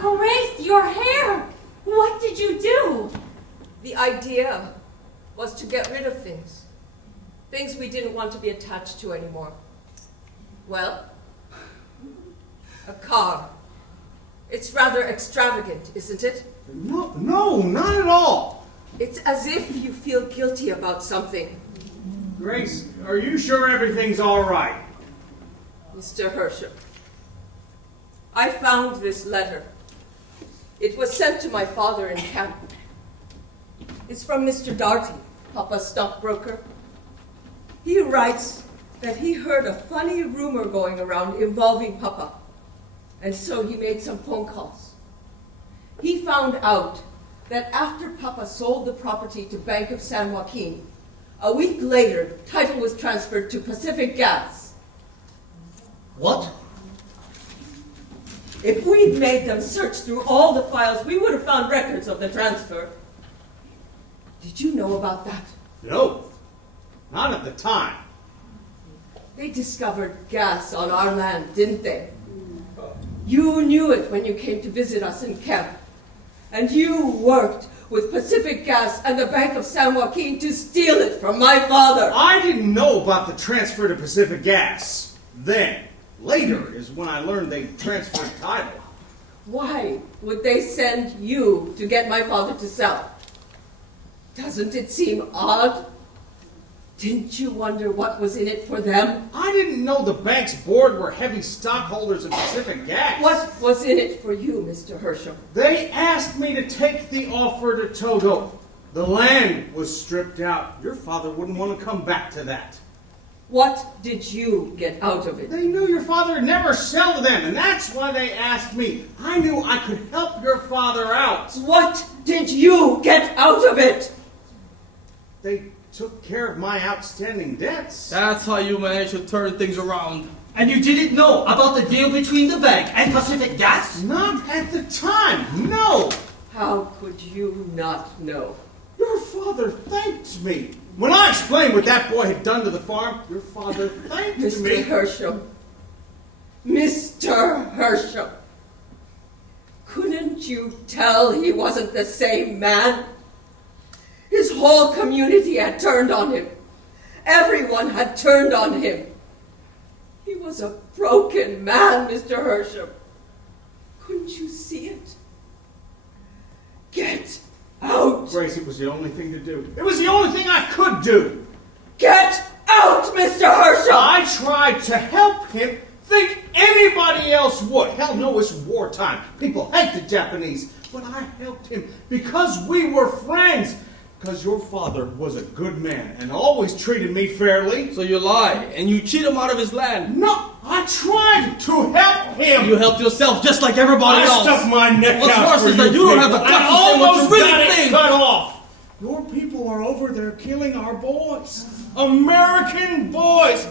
Grace, your hair! What did you do? The idea was to get rid of things. Things we didn't want to be attached to anymore. Well, a car. It's rather extravagant, isn't it? No, not at all. It's as if you feel guilty about something. Grace, are you sure everything's all right? Mr. Herschel, I found this letter. It was sent to my father in camp. It's from Mr. Darty, Papa's stockbroker. He writes that he heard a funny rumor going around involving Papa, and so he made some phone calls. He found out that after Papa sold the property to Bank of San Joaquin, a week later, title was transferred to Pacific Gas. What? If we'd made them search through all the files, we would have found records of the transfer. Did you know about that? No, not at the time. They discovered gas on our land, didn't they? You knew it when you came to visit us in camp. And you worked with Pacific Gas and the Bank of San Joaquin to steal it from my father. I didn't know about the transfer to Pacific Gas then. Later is when I learned they transferred title. Why would they send you to get my father to sell? Doesn't it seem odd? Didn't you wonder what was in it for them? I didn't know the bank's board were heavy stockholders of Pacific Gas. What was in it for you, Mr. Herschel? They asked me to take the offer to Toto. The land was stripped out. Your father wouldn't want to come back to that. What did you get out of it? They knew your father would never sell to them, and that's why they asked me. I knew I could help your father out. What did you get out of it? They took care of my outstanding debts. That's how you managed to turn things around. And you didn't know about the deal between the bank and Pacific Gas? Not at the time, no. How could you not know? Your father thanked me. When I explained what that boy had done to the farm, your father thanked me. Mr. Herschel. Mr. Herschel. Couldn't you tell he wasn't the same man? His whole community had turned on him. Everyone had turned on him. He was a broken man, Mr. Herschel. Couldn't you see it? Get out! Grace, it was the only thing to do. It was the only thing I could do. Get out, Mr. Herschel! I tried to help him. Think anybody else would. Hell no, it's wartime. People hate the Japanese. But I helped him because we were friends. Because your father was a good man and always treated me fairly. So you lie, and you cheat him out of his land. No, I tried to help him. You helped yourself just like everybody else. I stuck my neck What's out worse for is that you don't have the people, guts and to say what you almost really got it think. cut off. Your people are over there killing our boys. American boys.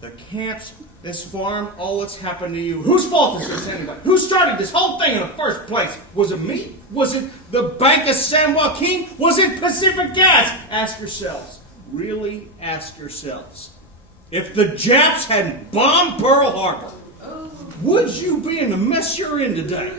The camps, this farm, all that's happened to you. Whose fault is this anyway? Who started this whole thing in the first place? Was it me? Was it the Bank of San Joaquin? Was it Pacific Gas? Ask yourselves. Really ask yourselves. If the Japs hadn't bombed Pearl Harbor, would you be in the mess you're in today?